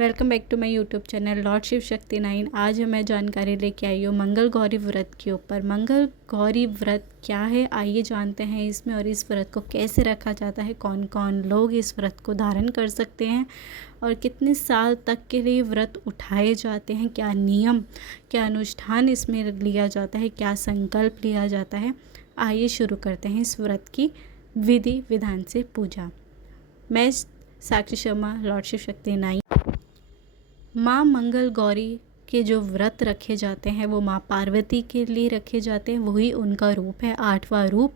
Welcome back to my YouTube channel Lord Shiv Shakti 9। आज मैं जानकारी लेके आई हूँ मंगल गौरी व्रत के ऊपर। मंगल गौरी व्रत क्या है, आइए जानते हैं इसमें, और इस व्रत को कैसे रखा जाता है, कौन कौन लोग इस व्रत को धारण कर सकते हैं और कितने साल तक के लिए व्रत उठाए जाते हैं, क्या नियम क्या अनुष्ठान इसमें लिया जाता है, क्या संकल्प लिया जाता है। आइए शुरू करते हैं इस व्रत की विधि विधान से पूजा। मैं साक्षी शर्मा, लॉर्ड शिव शक्ति 9। माँ मंगल गौरी के जो व्रत रखे जाते हैं वो माँ पार्वती के लिए रखे जाते हैं, वही उनका रूप है। 8वां रूप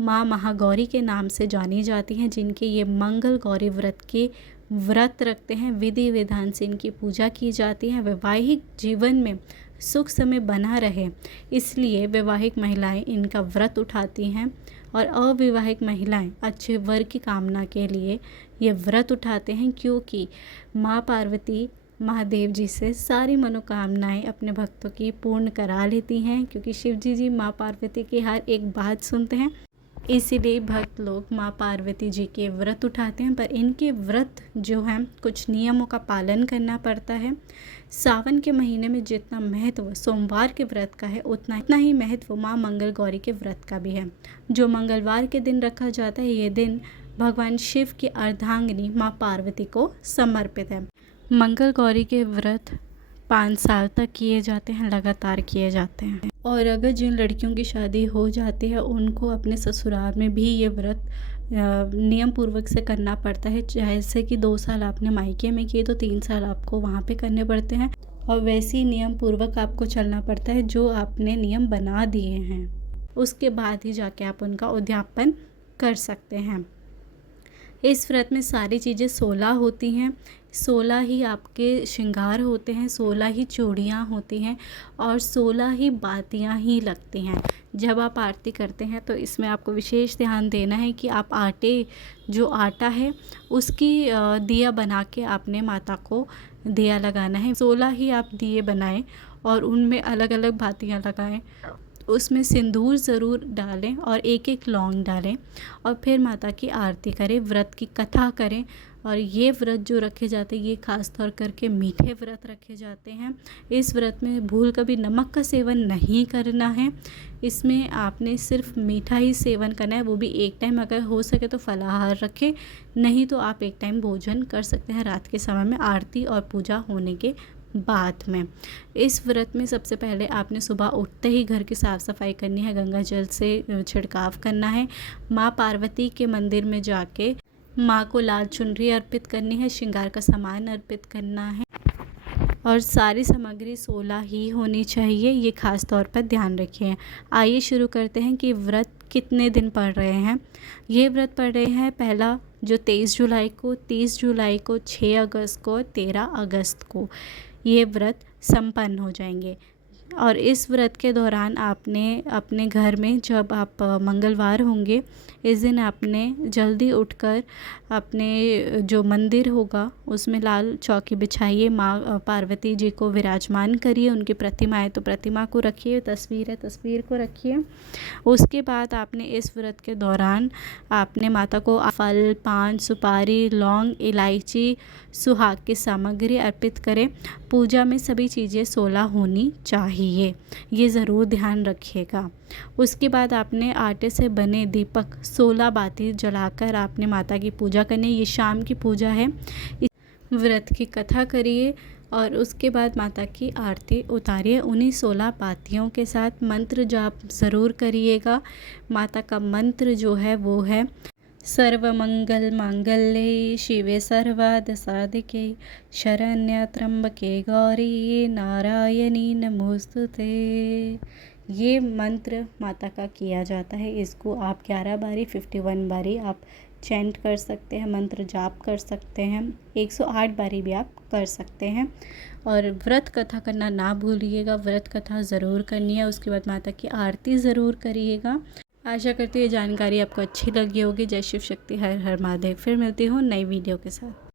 माँ महागौरी के नाम से जानी जाती हैं, जिनके ये मंगल गौरी व्रत के व्रत रखते हैं। विधि विधान से इनकी पूजा की जाती है। वैवाहिक जीवन में सुख समय बना रहे इसलिए वैवाहिक महिलाएं इनका व्रत उठाती हैं, और अविवाहित महिलाएं अच्छे वर की कामना के लिए ये व्रत उठाते हैं, क्योंकि माँ पार्वती महादेव जी से सारी मनोकामनाएं अपने भक्तों की पूर्ण करा लेती हैं, क्योंकि शिव जी माँ पार्वती की हर एक बात सुनते हैं। इसीलिए भक्त लोग माँ पार्वती जी के व्रत उठाते हैं। पर इनके व्रत जो हैं कुछ नियमों का पालन करना पड़ता है। सावन के महीने में जितना महत्व सोमवार के व्रत का है उतना ही महत्व माँ मंगल गौरी के व्रत का भी है, जो मंगलवार के दिन रखा जाता है। ये दिन भगवान शिव की अर्धांगिनी माँ पार्वती को समर्पित है। मंगल गौरी के व्रत 5 साल तक किए जाते हैं, लगातार किए जाते हैं। और अगर जिन लड़कियों की शादी हो जाती है उनको अपने ससुराल में भी ये व्रत नियम पूर्वक से करना पड़ता है। जैसे कि 2 साल आपने मायके में किए तो 3 साल आपको वहाँ पे करने पड़ते हैं, और वैसे ही नियम पूर्वक आपको चलना पड़ता है जो आपने नियम बना दिए हैं। उसके बाद ही जाके आप उनका उद्यापन कर सकते हैं। इस व्रत में सारी चीज़ें 16 होती हैं, 16 ही आपके श्रृंगार होते हैं, 16 ही चूड़ियाँ होती हैं और 16 ही बातियाँ ही लगती हैं। जब आप आरती करते हैं तो इसमें आपको विशेष ध्यान देना है कि आप जो आटा है उसकी दिया बना के आपने माता को दिया लगाना है। 16 ही आप दिए बनाएं और उनमें अलग अलग बातियाँ लगाएं। उसमें सिंदूर ज़रूर डालें और एक लौंग डालें, और फिर माता की आरती करें, व्रत की कथा करें। और ये व्रत जो रखे जाते हैं ये खास तौर करके मीठे व्रत रखे जाते हैं। इस व्रत में भूल कभी नमक का सेवन नहीं करना है। इसमें आपने सिर्फ मीठा ही सेवन करना है, वो भी एक टाइम। अगर हो सके तो फलाहार रखें, नहीं तो आप एक टाइम भोजन कर सकते हैं रात के समय में आरती और पूजा होने के बाद में। इस व्रत में सबसे पहले आपने सुबह उठते ही घर की साफ़ सफाई करनी है, गंगा जल से छिड़काव करना है, माँ पार्वती के मंदिर में जाके माँ को लाल चुनरी अर्पित करनी है, श्रृंगार का सामान अर्पित करना है, और सारी सामग्री 16 ही होनी चाहिए। ये खास तौर पर ध्यान रखिए। आइए शुरू करते हैं कि व्रत कितने दिन पड़ रहे हैं। ये व्रत पड़ रहे हैं पहला जो 23 जुलाई को, 30 जुलाई को, 6 अगस्त को, 13 अगस्त को ये व्रत संपन्न हो जाएंगे। और इस व्रत के दौरान आपने अपने घर में जब आप मंगलवार होंगे इस दिन आपने जल्दी उठकर अपने जो मंदिर होगा उसमें लाल चौकी बिछाइए, माँ पार्वती जी को विराजमान करिए, उनकी प्रतिमा है तो प्रतिमा को रखिए, तस्वीर है तस्वीर को रखिए। उसके बाद आपने इस व्रत के दौरान आपने माता को फल, पान, सुपारी, लौंग, इलायची, सुहाग की सामग्री अर्पित करें। पूजा में सभी चीज़ें 16 होनी चाहिए, ये ज़रूर ध्यान रखिएगा। उसके बाद आपने आटे से बने दीपक 16 बाती जलाकर आपने माता की पूजा करनी। ये शाम की पूजा है। इस व्रत की कथा करिए और उसके बाद माता की आरती उतारिए। उन्हीं 16 बातियों के साथ मंत्र जाप ज़रूर करिएगा। माता का मंत्र जो है वो है सर्वमंगल मांगल्ये शिवे सर्वार्थ साधिके शरण्य त्र्यंबके गौरी नारायणी नमोस्तुते। ये मंत्र माता का किया जाता है। इसको आप 11 बारी 51 बारी आप चैंट कर सकते हैं, मंत्र जाप कर सकते हैं, 108 बारी भी आप कर सकते हैं। और व्रत कथा करना ना भूलिएगा, व्रत कथा ज़रूर करनी है। उसके बाद माता की आरती ज़रूर करिएगा। आशा करती हूँ ये जानकारी आपको अच्छी लगी होगी। जय शिव शक्ति, हर हर महादेव। फिर मिलती हूँ नई वीडियो के साथ।